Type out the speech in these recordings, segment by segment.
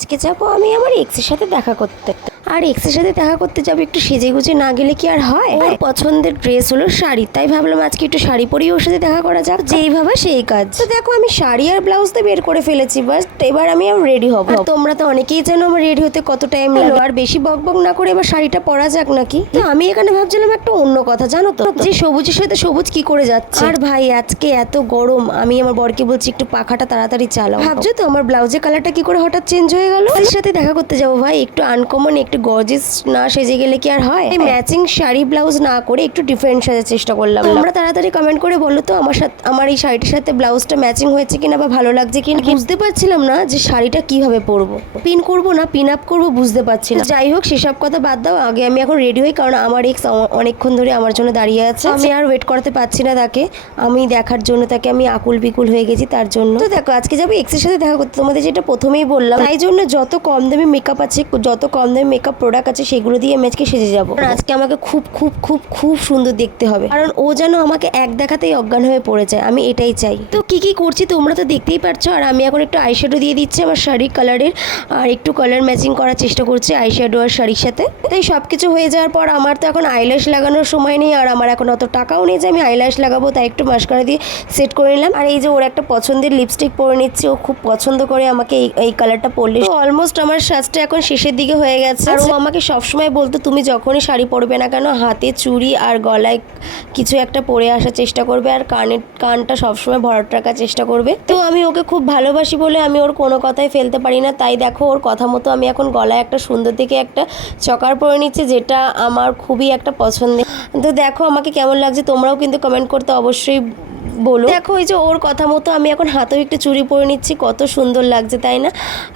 আজকে যাব আমি আমার এক্সের সাথে দেখা করতে আর এক্সের সাথে দেখা করতে যাব একটু সেজে গুজে না গেলে কি আর হয়? ওর পছন্দের ড্রেস হলো শাড়ি তাই ভাবলাম আজকে একটু শাড়ি পরিয়ে ওর সাথে দেখা করা যাক। যেই ভাবে সেই কাজ। তো দেখো আমি শাড়ি আর ব্লাউজ তো বের করে ফেলেছি বাস এবার আমি রেডি হব। তোমরা তো অনেকেই জানো আমার রেডি হতে কত টাইম লাগে। আর বেশি বক বক না করে এবার শাড়িটা পরা যাক নাকি? তো আমি এখানে ভাবছিলাম একটা অন্য কথা জানো তো? যে সবুজের সাথে সবুজ কি করে যাচ্ছে? আর ভাই আজকে এত গরম আমি আমার বরকে বলছি একটু পাখাটা তাড়াতাড়ি চালাও। ভাবছ তো আমার ব্লাউজের কালারটা কি করে হঠাৎ চেঞ্জ হয়ে গেল? এর সাথে দেখা করতে যাব ভাই একটু আনকমন একটু গর্জিস না সেজে গেলে কি আর হয়? ম্যাচিং শাড়ি ব্লাউজ না করে একটু ডিফারেন্ট সাজার চেষ্টা করলাম। আমরা তাড়াতাড়ি কমেন্ট করে বলো তো আমার সাথে আমার এই শাড়িটার সাথে ব্লাউজটা ম্যাচিং হয়েছে কিনা বা ভালো লাগছে কিনা? বুঝতে পারছিলাম না যে শাড়িটা কীভাবে পরবো। পিন করব না পিন আপ করব বুঝতে পারছি না। যাই হোক সেসব কথা বাদ দাও আগে আমি এখন রেডি হই কারণ আমার এক্স অনেকক্ষণ ধরে আমার জন্য দাঁড়িয়ে আছে। আমি আর ওয়েট করতে পারছি না তাকে। আমি দেখার জন্য তাকে আমি আকুল বিকুল হয়ে গেছি তার জন্য। তো দেখো আজকে যাব এক্সের সাথে দেখা করতে। তোমাদের যেটা প্রথমেই বললাম তাই জন্য যত কম দামি মেকআপ আছে যত কম দামি মেকআপ প্রোডাক্ট আছে, সেগুলো দিয়ে আমি আজকে সেজে যাব। আজকে আমাকে খুব খুব খুব খুব সুন্দর দেখতে হবে। কারণ ও যেন আমাকে এক দেখাতেই অজ্ঞান হয়ে পড়ে যায়, আমি এটাই চাই। তো কি কি করছি তোমরা তো দেখতেই পারছ, আর আমি এখন একটু আইশ্যাডো দিয়ে দিচ্ছি আমার শাড়ির কালারের আর একটু কালার ম্যাচিং করার চেষ্টা করছি আইশ্যাডো আর শাড়ির সাথে। তাই সব কিছু হয়ে যাওয়ার পর আমার তো এখন আইল্যাশ লাগানোর সময় নেই, আর আমার এখন অত টাকাও নেই যে আমি আইল্যাশ লাগাবো, তাই একটু মাস্কারা দিয়ে সেট করে নিলাম। আর এই যে ওর একটা পছন্দের লিপস্টিক পরে নিচ্ছি, ও খুব পছন্দ করে আমাকে এই এই কালারটা পরলে। অলমোস্ট আমার সাজটা এখন শেষের দিকে হয়ে গেছে। আর ও আমাকে সবসময় বলতো, তুমি যখনই শাড়ি পরবে না কেন, হাতে চুড়ি আর গলায় কিছু একটা পরে আসার চেষ্টা করবে আর কানের কানটা সবসময় ভরাট রাখার চেষ্টা করবে। তো আমি ওকে খুব ভালোবাসি বলে আমি ওর কোনো কথাই ফেলতে পারি না। তাই দেখো, ওর কথা মতো আমি এখন গলায় একটা সুন্দর থেকে একটা চকার পরে নিচ্ছি, যেটা আমার খুবই একটা পছন্দের। তো দেখো আমাকে কেমন লাগছে, তোমরাও কিন্তু কমেন্ট করতে অবশ্যই বলো। দেখো ওই যে ওর কথা মতো আমি এখন হাতেও একটু চুড়ি পরে নিচ্ছি কত সুন্দর লাগছে তাই না?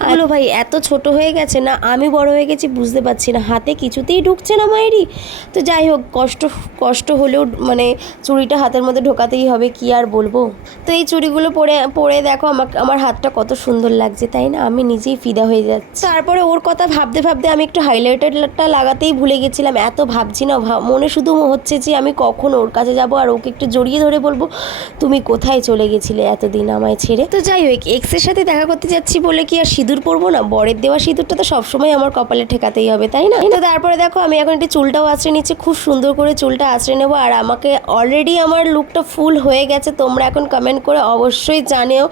বলো ভাই। এত ছোট হয়ে গেছে না আমি বড় হয়ে গেছি বুঝতে পারছি না। হাতে কিছুতেই ঢুকছে না মায়েরই। তো যাই হোক কষ্ট কষ্ট হলেও মানে চুড়িটা হাতের মধ্যে ঢোকাতেই হবে কি আর বলব? তো এই চুড়িগুলো পরে পরে দেখো আমার আমার হাতটা কত সুন্দর লাগছে তাই না? আমি নিজেই ফিদা হয়ে যাচ্ছি। তারপরে ওর কথা ভাবতে ভাবতে আমি একটু হাইলাইটারটা লাগাতেই ভুলে গেছিলাম এত ভাবছি না ভাব- মনে শুধু হচ্ছে যে আমি কখন ওর কাছে যাব আর ওকে একটু জড়িয়ে ধরে বলব তুমি কোথায় চলে গেছিলে এতদিন আমায় ছেড়ে? তো যাই হোক এক্সের সাথে দেখা করতে যাচ্ছি বলে কি আর সিঁদুর পরবো না? বরের দেওয়া সিঁদুরটা তো সবসময় আমার কপালে ঠেকাতেই হবে, তাই না? তো তারপরে দেখো, আমি এখন একটু চুলটাও আঁচড়ে নিচ্ছি, খুব সুন্দর করে চুলটা আঁচড়ে নেব। আর আমাকে অলরেডি আমার লুকটা ফুল হয়ে গেছে, তোমরা এখন কমেন্ট করে অবশ্যই জানিও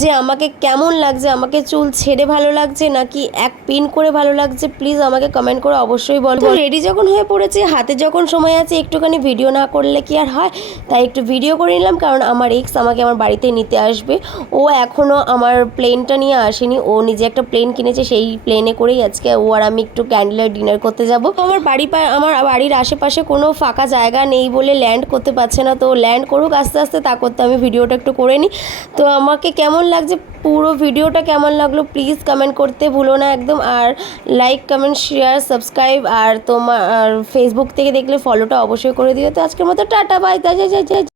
যে আমাকে কেমন লাগছে, আমাকে চুল ছেড়ে ভালো লাগছে নাকি এক পিন করে ভালো লাগছে? প্লিজ আমাকে কমেন্ট করে অবশ্যই বলো। রেডি যখন হয়ে পড়েছে, হাতে যখন সময় আছে, একটুখানি ভিডিও না করলে কি আর হয়? তাই একটু ভিডিও করে নিলাম কারণ আমার এক্স আমাকে আমার বাড়িতে নিতে আসবে। ও এখনও আমার প্লেনটা নিয়ে আসেনি। ও নিজে একটা প্লেন কিনেছে, সেই প্লেনে করেই আজকে ও আর আমি একটু ক্যান্ডেলের ডিনার করতে যাব। আমার বাড়ি আমার বাড়ির আশেপাশে কোনো ফাঁকা জায়গা নেই বলে ল্যান্ড করতে পারছে না। তো ল্যান্ড করুক, আস্তে আস্তে তা করতে আমি ভিডিওটা একটু করে নিই। তো আমাকে কেমন লাগছে পুরো ভিডিওটা কেমন লাগল প্লিজ কমেন্ট করতে ভুলো না একদম। আর লাইক কমেন্ট শেয়ার সাবস্ক্রাইব আর তোমার ফেসবুক থেকে দেখলে ফলোটা অবশ্যই করে দিও। তো আজকের মতো টাটা বাই জয় জয় জয়